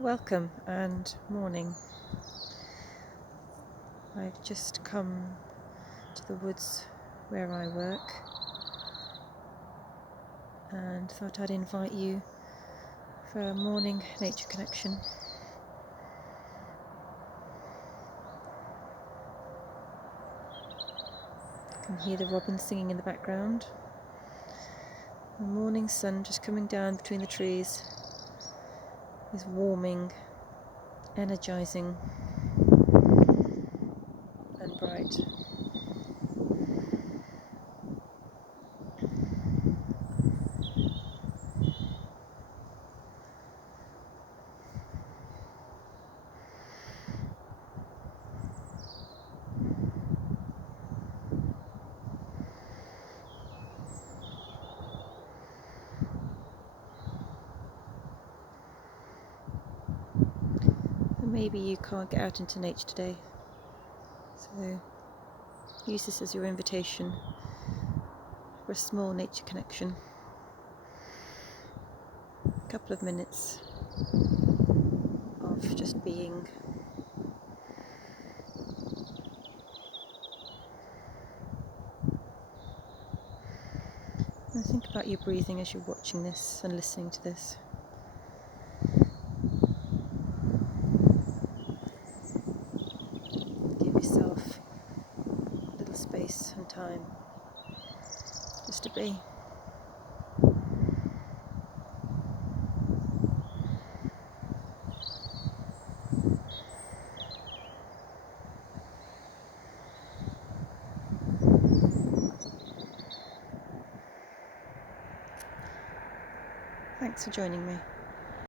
Welcome and morning. I've just come to the woods where I work and thought I'd invite you for a morning nature connection. You can hear the robins singing in the background. The morning sun just coming down between the trees is warming, energizing and bright. Maybe you can't get out into nature today, so use this as your invitation for a small nature connection. A couple of minutes of just being. And think about your breathing as you're watching this and listening to this. Give yourself a little space and time just to be. Thanks for joining me.